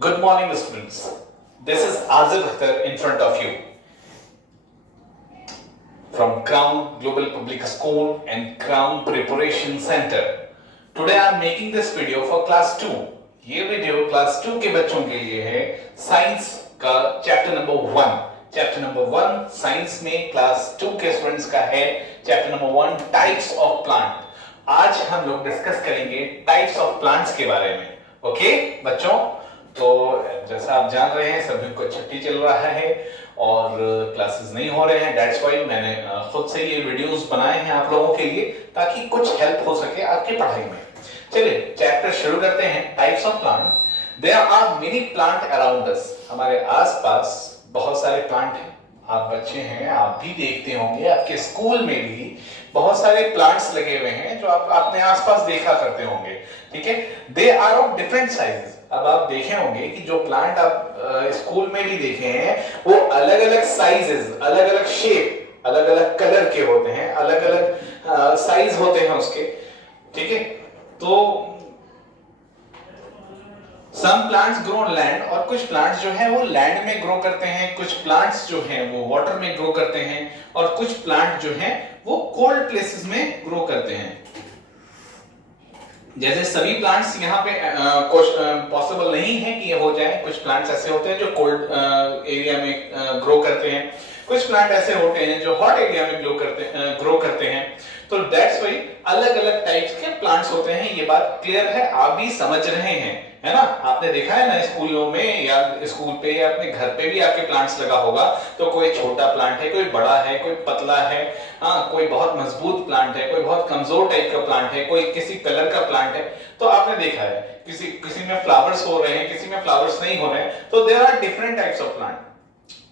Good morning, students. This is Azib Akhtar in front of you from Crown Global Public School and Crown Preparation Center. Today I am making this video for class 2. ये video class 2 के बच्चों के लिए है science का chapter number 1. Chapter number 1 science में class 2 के students का है. Chapter number 1 types of plant. आज हम लोग डिस्कस करेंगे टाइप्स ऑफ प्लांट्स के बारे में. ओके बच्चों, तो जैसा आप जान रहे हैं सभी को छुट्टी चल रहा है और क्लासेस नहीं हो रहे हैं. दैट्स व्हाई मैंने खुद से ये वीडियोस बनाए हैं आप लोगों के लिए ताकि कुछ हेल्प हो सके आपकी पढ़ाई में. चलिए चैप्टर शुरू करते हैं. Types of plant. There are many plant around us. हमारे आसपास बहुत सारे प्लांट हैं. आप बच्चे हैं, आप भी देखते होंगे, आपके स्कूल में भी बहुत सारे प्लांट्स लगे हुए हैं जो आप अपने आसपास देखा करते होंगे. ठीक है, they are of different sizes. अब आप देखे होंगे कि जो प्लांट आप स्कूल में भी देखे हैं वो अलग अलग साइजेस, अलग अलग शेप, अलग अलग कलर के होते हैं, अलग अलग साइज होते हैं उसके. ठीक है, तो some plants grow on land और कुछ प्लांट्स जो है वो लैंड में ग्रो करते हैं, कुछ प्लांट्स जो हैं वो वाटर में ग्रो करते हैं और कुछ प्लांट जो हैं वो कोल्ड प्लेसेस में ग्रो करते हैं. जैसे सभी प्लांट्स यहाँ पे पॉसिबल नहीं है कि ये हो जाए. कुछ प्लांट्स ऐसे होते हैं जो कोल्ड एरिया में ग्रो करते हैं, कुछ प्लांट ऐसे होते हैं जो हॉट एरिया में ग्रो करते हैं. तो दैट्स व्हाई अलग अलग टाइप्स के प्लांट्स होते हैं. ये बात क्लियर है, आप भी समझ रहे हैं, है ना. आपने देखा है ना स्कूलों में या स्कूल पे या अपने घर पे भी आपके प्लांट्स लगा होगा. तो कोई छोटा प्लांट है, कोई बड़ा है, कोई पतला है, हाँ, कोई बहुत मजबूत प्लांट है, कोई बहुत कमजोर टाइप का प्लांट है, कोई किसी कलर का प्लांट है. तो आपने देखा है किसी में फ्लावर्स हो रहे हैं, किसी में फ्लावर्स नहीं हो रहे हैं. तो there are different types of plant.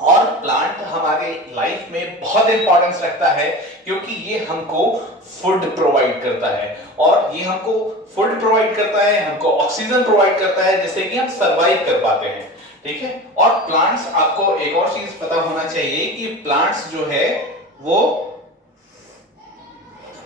और प्लांट हमारे लाइफ में बहुत इंपॉर्टेंस रखता है क्योंकि ये हमको फूड प्रोवाइड करता है और ये हमको फूड प्रोवाइड करता है, हमको ऑक्सीजन प्रोवाइड करता है जिससे कि हम सरवाइव कर पाते हैं. ठीक है, और प्लांट्स, आपको एक और चीज पता होना चाहिए कि प्लांट्स जो है वो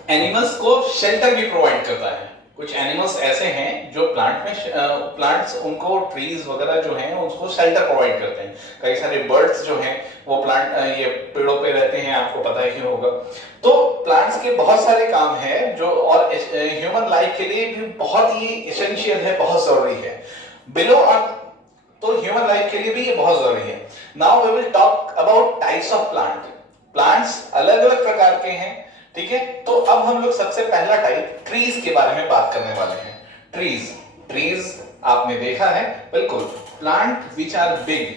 एनिमल्स को शेल्टर भी प्रोवाइड करता है. कुछ एनिमल्स ऐसे हैं जो प्लांट्स उनको ट्रीज वगैरह जो हैं उसको शेल्टर प्रोवाइड करते हैं. कई सारे बर्ड्स जो हैं वो ये पेड़ों पे रहते हैं, आपको पता ही होगा. तो प्लांट्स के बहुत सारे काम हैं जो और ह्यूमन लाइफ के लिए भी बहुत ही एसेंशियल है, बहुत जरूरी है. बिलो अर्थ तो ह्यूमन लाइफ के लिए भी ये बहुत जरूरी है. Now we will talk about types of plant. Plants अलग अलग प्रकार के हैं. ठीक है, तो अब हम लोग सबसे पहला टाइप ट्रीज के बारे में बात करने वाले हैं. ट्रीज आपने देखा है, बिल्कुल, प्लांट विच आर बिग.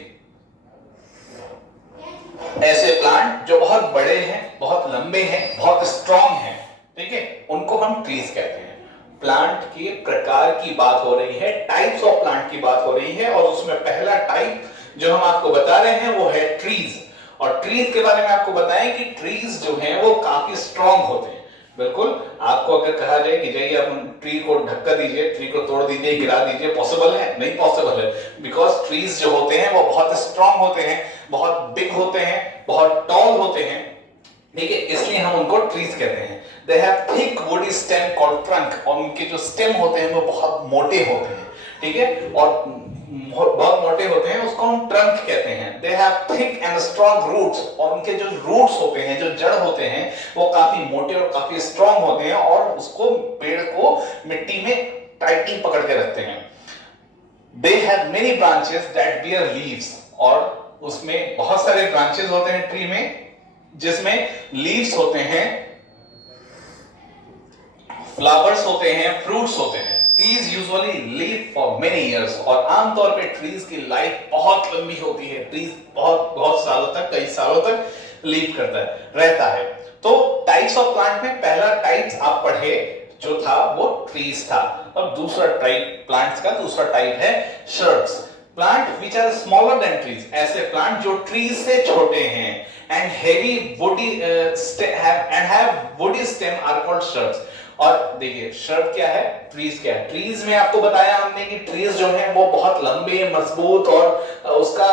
ऐसे प्लांट जो बहुत बड़े हैं, बहुत लंबे हैं, बहुत स्ट्रॉन्ग हैं. ठीक है, उनको हम ट्रीज कहते हैं. प्लांट के प्रकार की बात हो रही है, टाइप्स ऑफ प्लांट की बात हो रही है और उसमें पहला टाइप जो हम आपको बता रहे हैं वो है ट्रीज. और ट्रीज के बारे में आपको बताएं कि ट्रीज जो हैं वो काफी स्ट्रॉन्ग होते हैं. बिल्कुल, आपको अगर कहा जाए कि जाइए आप ट्री को धक्का दीजिए, ट्री को तोड़ दीजिए, गिरा दीजिए, पॉसिबल है? नहीं पॉसिबल है. बिकॉज ट्रीज जो होते हैं वो बहुत स्ट्रॉन्ग होते हैं, बहुत बिग होते हैं, बहुत टॉल होते हैं. ठीक है, इसलिए हम उनको ट्रीज कहते हैं. They have thick woody stem called trunk. और उनके जो स्टेम होते हैं वो बहुत मोटे होते हैं. ठीक है, और बहुत मोटे होते हैं, उसको हम ट्रंक कहते हैं. They have thick and strong roots. और उनके जो रूट्स होते हैं, जो जड़ होते हैं, वो काफी मोटे और काफी स्ट्रॉन्ग होते हैं और उसको पेड़ को मिट्टी में टाइटली पकड़ के रखते हैं. They have many branches that bear leaves. और उसमें बहुत सारे ब्रांचेस होते हैं ट्री में जिसमें लीव्स होते हैं, फ्लावर्स होते हैं, फ्रूट्स होते हैं. Trees usually live for many years. और आमतौर पे ट्रीज की लाइफ बहुत लंबी होती है. ट्रीज बहुत सालों तक, कई सालों तक लीव करता है, रहता है. तो टाइप्स ऑफ प्लांट में पहला टाइप आप पढ़े जो था वो ट्रीज था. और दूसरा टाइप प्लांट्स का दूसरा टाइप है shrubs. Plant which are smaller than trees. ऐसे प्लांट जो ट्रीज से छोटे हैं and heavy woody stem are called shrubs. और देखिए श्रब क्या है, ट्रीज क्या है. ट्रीज में आपको बताया हमने कि ट्रीज जो है वो बहुत लंबे, मजबूत और उसका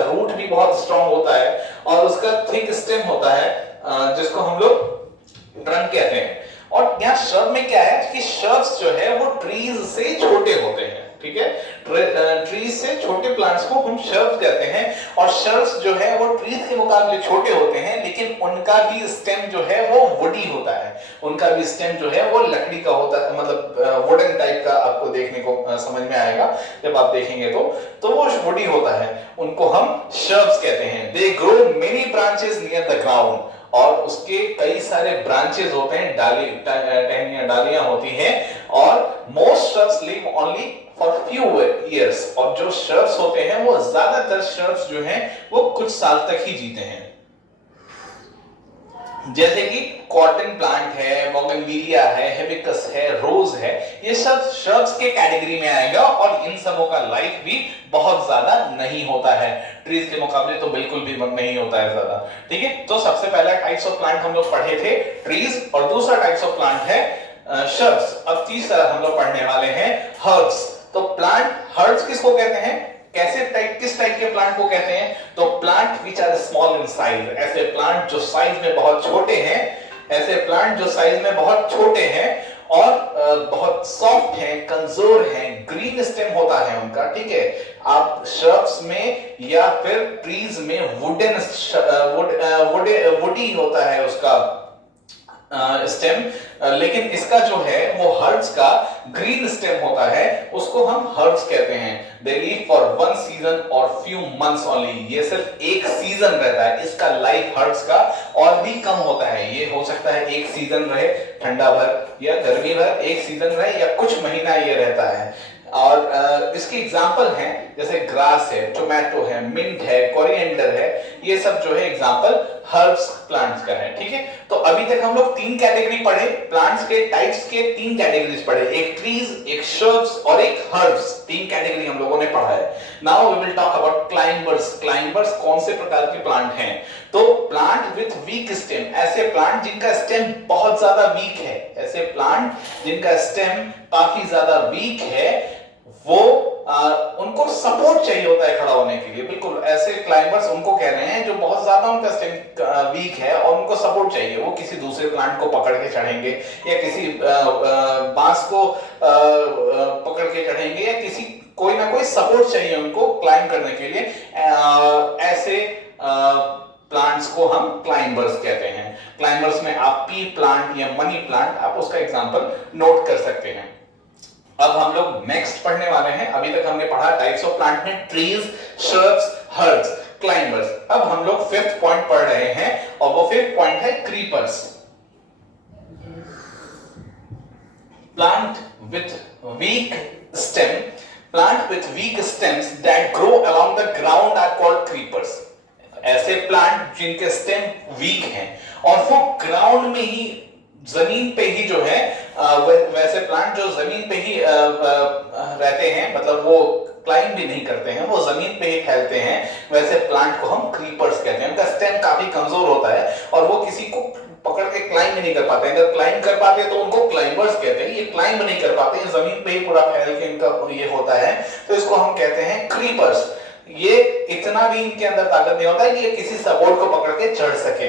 रूट भी बहुत स्ट्रॉन्ग होता है और उसका थिक स्टेम होता है जिसको हम लोग ट्रंक कहते हैं. और यहाँ श्रब में क्या है कि श्रब्स जो है वो ट्रीज से छोटे होते हैं. ठीक है। ट्रीज से छोटे प्लांट्स को हम shrubs कहते हैं, और shrubs जो है वो ट्रीज के मुकाबले छोटे होते हैं, लेकिन उनका भी स्टेम जो है वो वुडी होता है, उनका भी स्टेम जो है वो लकड़ी का होता है, मतलब वुडन टाइप का आपको देखने को समझ में आएगा जब आप देखेंगे तो वो वुडी होता है, उनको हम shrubs कहते हैं। They grow many branches near the ground, और उसके कई सारे ब्रांचेस होते हैं, टहनियां डालियां होती हैं, और most shrubs live only for few years, और जो shrubs होते हैं वो ज्यादातर shrubs जो हैं वो कुछ साल तक ही जीते हैं। जैसे कि कॉटन प्लांट है, बोगनविलिया है, हिबिस्कस है, रोज है, ये सब shrubs के कैटेगरी में आएगा, और इन सबों का लाइफ भी बहुत ज्यादा नहीं होता है, ट्रीज के मुकाबले तो बिल्कुल भी नहीं होता है ज्यादा, ठीक है। तो सबसे पहला टाइप्स ऑफ प्लांट हम लोग पढ़े थे ट्रीज, और दूसरा टाइप्स ऑफ प्लांट है shrubs। अब तीसरा हम लोग पढ़ने वाले हैं हर्ब्स। तो प्लांट हर्ब्स किसको कहते हैं, किस टाइप के प्लांट को कहते हैं, तो plant which are small in size, ऐसे प्लांट जो साइज में बहुत छोटे हैं, ऐसे प्लांट जो साइज में बहुत छोटे हैं और बहुत सॉफ्ट हैं, कमजोर हैं, ग्रीन स्टेम होता है उनका, ठीक है। आप श्रब्स में या फिर ट्रीज में वुडी होता है उसका स्टेम, लेकिन इसका जो है वो हर्ब्स का ग्रीन स्टेम होता है, उसको हम हर्ब्स कहते हैं। They live for one season और फ्यू मंथ्स ओनली, ये सिर्फ एक सीजन रहता है, इसका लाइफ हर्ब्स का और भी कम होता है, ये हो सकता है एक सीजन रहे, ठंडा भर या गर्मी भर एक सीजन रहे, या कुछ महीना ये रहता है। और इसके एग्जाम्पल हैं जैसे ग्रास है, टोमेटो है, मिंट है, कोरिएंडर है, ये सब जो है एग्जाम्पल हर्ब्स प्लांट्स का है, ठीक है। तो अभी तक हम लोग तीन कैटेगरी पढ़े, प्लांट्स के टाइप्स के तीन कैटेगरीज पढ़े, एक ट्रीज, एक श्रब्स और एक हर्ब्स, तीन कैटेगरी हम लोगों ने पढ़ा है। Now we will talk about climbers. Climbers कौन से प्रकार के प्लांट हैं, तो प्लांट विथ वीक स्टेम, ऐसे प्लांट जिनका स्टेम बहुत ज्यादा वीक है, ऐसे प्लांट जिनका स्टेम काफी ज्यादा वीक है, वो उनको सपोर्ट चाहिए होता है खड़ा होने के लिए, बिल्कुल ऐसे क्लाइंबर्स उनको कह रहे हैं जो बहुत ज्यादा उनका स्टेम वीक है और उनको सपोर्ट चाहिए, वो किसी दूसरे प्लांट को पकड़ के चढ़ेंगे या किसी बांस को पकड़ के चढ़ेंगे, या किसी कोई ना कोई सपोर्ट चाहिए उनको क्लाइंब करने के लिए, ऐसे प्लांट्स को हम क्लाइंबर्स कहते हैं। क्लाइंबर्स में आप पी प्लांट या मनी प्लांट, आप उसका एग्जांपल नोट कर सकते हैं। अब हम लोग नेक्स्ट पढ़ने वाले हैं, अभी तक हमने पढ़ा टाइप्स ऑफ प्लांट में ट्रीज, श्रब्स, हर्ब्स, क्लाइंबर्स। अब हम लोग फिफ्थ पॉइंट पढ़ रहे हैं, और वो फिफ्थ पॉइंट है creepers. Plant with weak stem, plant with weak stems that grow along the ground are called creepers. ऐसे प्लांट जिनके स्टेम वीक हैं और वो ग्राउंड में ही, जमीन पे ही जो है, वैसे प्लांट जो जमीन पे ही रहते हैं, मतलब वो क्लाइंब भी नहीं करते हैं, वो जमीन पे ही फैलते हैं, वैसे प्लांट को हम क्रीपर्स कहते हैं। उनका स्टेम काफी कमजोर होता है और वो किसी को पकड़ के क्लाइंब नहीं कर पाते हैं, अगर क्लाइंब कर पाते हैं तो उनको क्लाइंबर्स कहते हैं, ये क्लाइंब नहीं कर पाते, ये जमीन पे ही पूरा फैल के इनका ये होता है, तो इसको हम कहते हैं क्रीपर्स। ये इतना भी इनके अंदर ताकत नहीं होता है कि ये किसी सपोर्ट को पकड़ के चढ़ सके,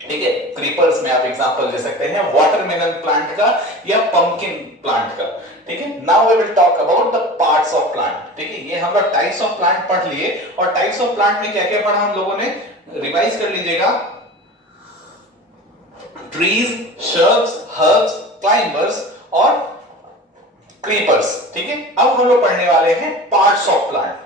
ठीक है। क्रीपर्स में आप एग्जांपल दे सकते हैं वाटरमेलन प्लांट का या पंपकिन प्लांट का, ठीक है। Now we will talk about the parts of plant, ठीक है। ये हम लोग टाइप्स ऑफ प्लांट पढ़ लिए, और टाइप्स ऑफ प्लांट में क्या क्या पढ़ा हम लोगों ने, रिवाइज कर लीजिएगा। ट्रीज, श्रब्स, हर्ब्स, क्लाइंबर्स और क्रीपर्स, ठीक है। अब हम लोग पढ़ने वाले हैं पार्ट्स ऑफ प्लांट।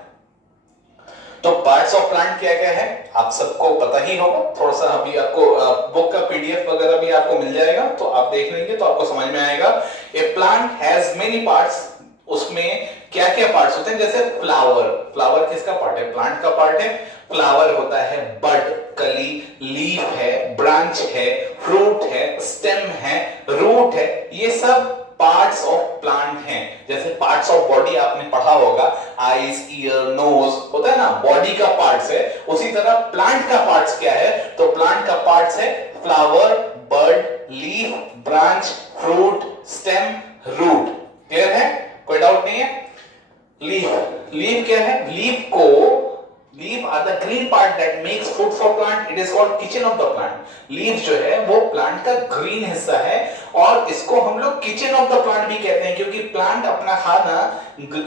तो पार्ट्स ऑफ प्लांट क्या क्या है आप सबको पता ही होगा, थोड़ा सा अभी आपको बुक का पीडीएफ वगैरह भी आपको मिल जाएगा, तो आप देख लेंगे तो आपको समझ में आएगा। ए प्लांट हैज मेनी पार्ट्स, उसमें क्या क्या पार्ट्स होते हैं, जैसे फ्लावर, फ्लावर किसका पार्ट है, प्लांट का पार्ट है। फ्लावर होता है बड, कली, लीफ है, ब्रांच है, फ्रूट है, स्टेम है, रूट है, ये सब पार्ट्स ऑफ प्लांट हैं। जैसे पार्ट्स ऑफ बॉडी आपने पढ़ा होगा, आईज, ईयर, नोज होता है ना, बॉडी का पार्ट्स है, उसी तरह प्लांट का पार्ट्स क्या है, तो प्लांट का पार्ट्स है flower, bud, leaf, branch, fruit, stem, root. Clear है, कोई डाउट नहीं है। लीफ, लीफ क्या है, leaf are the green part that makes food for plant, it is called kitchen of the plant. Leaf जो है वो प्लांट प्लांट का ग्रीन हिस्सा है और इसको हम लोग किचन ऑफ द प्लांट भी कहते हैं क्योंकि प्लांट अपना खाना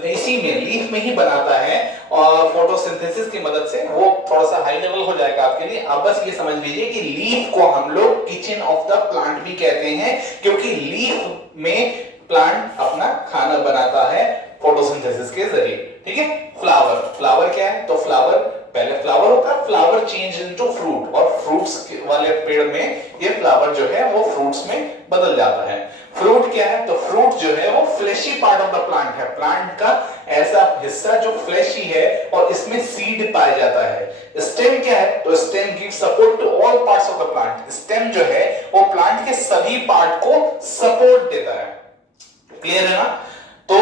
इसी में लीफ में ही बनाता है और फोटोसिंथेसिस की मदद से। वो थोड़ा सा हाई लेवल हो जाएगा आपके लिए, आप बस ये समझ लीजिए कि लीफ को हम लोग किचन ऑफ द प्लांट भी कहते हैं क्योंकि लीफ में प्लांट अपना खाना बनाता है फोटोसिंथेसिस के जरिए। ठीक है। फ्लावर, फ्लावर क्या है? तो फ्लावर, पहले फ्लावर होता है, फ्लावर चेंज इनटू फ्रूट और फ्रूट्स वाले पेड़ में ये फ्लावर जो है वो फ्रूट्स में बदल जाता है। फ्रूट क्या है? तो फ्रूट जो है वो fleshy part of the plant है, प्लांट का ऐसा हिस्सा जो फ्लेशी है और इसमें सीड पाया जाता है। स्टेम क्या है? तो stem give support to all parts of the plant. Stem जो है वो प्लांट के सभी पार्ट को सपोर्ट देता है। क्लियर है ना? तो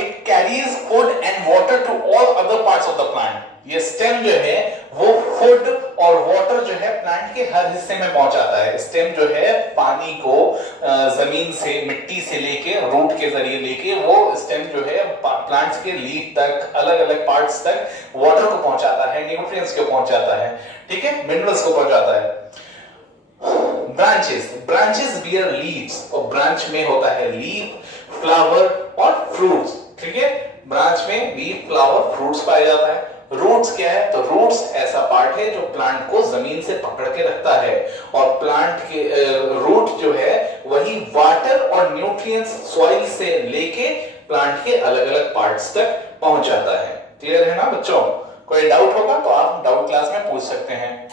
it carries food and water to all other parts of the plant. ये स्टेम जो है वो फूड और वाटर जो है प्लांट के हर हिस्से में पहुंचाता है। स्टेम जो है पानी को जमीन से, मिट्टी से लेके, रूट के जरिए लेके वो स्टेम जो है प्लांट्स के लीफ तक, अलग अलग पार्ट्स तक वाटर को पहुंचाता है, न्यूट्रिएंट्स को पहुंचाता है, ठीक है, मिनरल्स को पहुंचाता है। ब्रांचेस, ब्रांचेस बियर लीव्स और ब्रांच में होता है लीफ, फ्लावर और फ्रूट्स। ठीक है। ब्रांच में लीफ, फ्लावर, फ्रूट्स पाया जाता है। रूट्स क्या है? तो रूट्स ऐसा पार्ट है जो प्लांट को जमीन से पकड़ के रखता है और प्लांट के रूट जो है वही वाटर और न्यूट्रिएंट्स सॉइल से लेके प्लांट के अलग अलग पार्ट्स तक पहुंचाता है। क्लियर है ना बच्चों? कोई डाउट होगा तो आप डाउट क्लास में पूछ सकते हैं।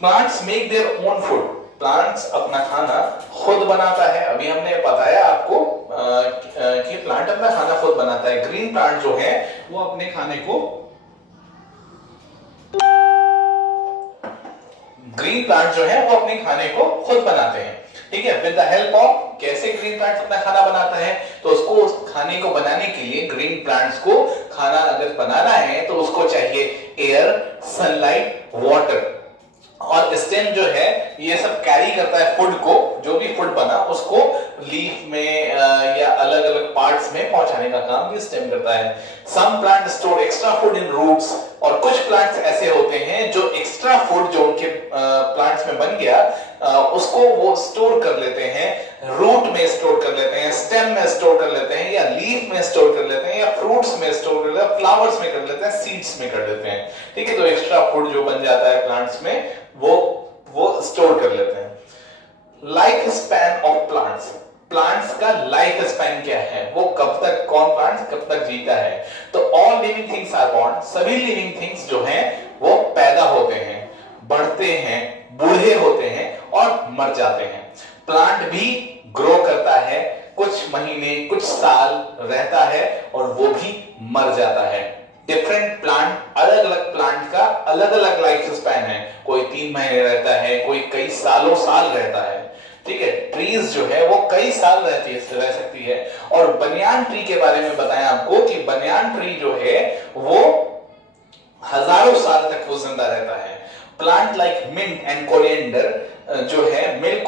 Plants make their own food, plants अपना खाना खुद बनाता है। अभी हमने बताया आपको कि प्लांट अपना खाना खुद बनाता है। ग्रीन प्लांट जो है वो अपने खाने को, ग्रीन प्लांट जो है वो अपने खाने को खुद बनाते हैं। ठीक है। विद द हेल्प ऑफ, कैसे ग्रीन प्लांट अपना खाना बनाता है? तो उसको उस खाने को बनाने के लिए, ग्रीन प्लांट्स को खाना अगर बनाना है तो उसको चाहिए एयर, सनलाइट, वाटर और स्टेम जो है ये सब कैरी करता है फूड को, जो भी फूड बना उसको लीफ में या अलग अलग पार्ट्स में पहुंचाने का काम ये स्टेम करता है। Some plant store extra food in roots, और कुछ प्लांट्स ऐसे होते हैं जो एक्स्ट्रा फूड जो उनके प्लांट्स में बन गया उसको वो स्टोर कर लेते हैं, रूट में स्टोर कर लेते हैं, स्टेम में स्टोर कर लेते हैं, या लीफ में स्टोर कर लेते हैं, या फ्रूट्स में स्टोर कर लेते हैं, फ्लावर्स में कर लेते हैं, सीड्स में कर लेते हैं। ठीक है। तो एक्स्ट्रा फूड जो बन जाता है प्लांट्स में वो स्टोर कर लेते हैं। Life span of plants, plants का लाइफ स्पैन क्या है? वो कब तक, कौन प्लांट्स कब तक जीता है? तो all living things are born, सभी लिविंग थिंग्स जो हैं वो पैदा होते हैं, बढ़ते हैं, बूढ़े होते हैं और मर जाते हैं। प्लांट भी ग्रो करता है, कुछ महीने, कुछ साल रहता है और वो भी मर जाता है। डिफरेंट प्लांट, अलग अलग प्लांट का अलग अलग लाइफ स्पैन है। कोई 3 महीने रहता है, कोई कई सालों साल रहता है। ठीक है। ट्रीज जो है वो कई साल रह सकती है। और बनियान ट्री के बारे में बताया आपको कि बनियान ट्री जो है वो हजारों साल तक वो जिंदा रहता है। Plant like mint and coriander जो है, मिंट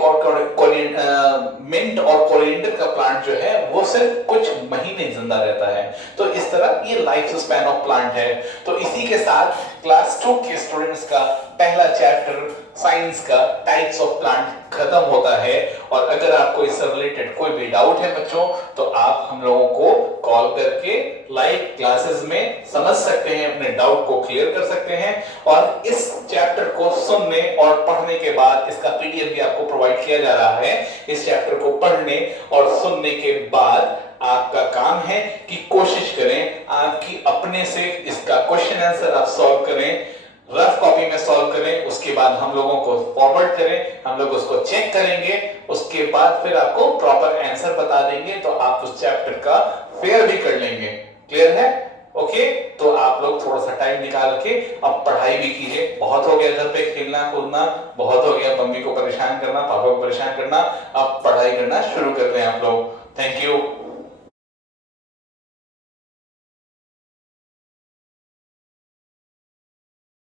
और कोरिएंडर का प्लांट जो है वो सिर्फ कुछ महीने जिंदा रहता है। तो इस तरह ये लाइफ स्पैन ऑफ प्लांट है। तो इसी के साथ क्लास 2 के स्टूडेंट्स का पहला चैप्टर साइंस का टाइप्स ऑफ प्लांट खत्म होता है। और अगर आपको इससे रिलेटेड कोई भी डाउट है बच्चों तो आप हम लोगों को कॉल करके लाइव क्लासेस में समझ सकते हैं, अपने डाउट को क्लियर कर सकते हैं। और इस चैप्टर को सुनने और पढ़ने के बाद इसका पीडीएफ भी आपको प्रोवाइड किया जा रहा है। इस चैप्टर को पढ़ने और सुनने के बाद आपका काम है कि कोशिश करें आपकी अपने से इसका क्वेश्चन आंसर आप सॉल्व करें, रफ कॉपी में सॉल्व करें, उसके बाद हम लोगों को फॉरवर्ड करें, हम लोग उसको चेक करेंगे, उसके बाद फिर आपको प्रॉपर आंसर बता देंगे तो आप उस चैप्टर का फेयर भी कर लेंगे। क्लियर है? ओके। तो आप लोग थोड़ा सा टाइम निकाल के अब पढ़ाई भी कीजिए। बहुत हो गया घर पे खेलना कूदना, बहुत हो गया मम्मी को परेशान करना, पापा को परेशान करना, अब पढ़ाई करना शुरू कर रहे हैं आप लोग। Thank you.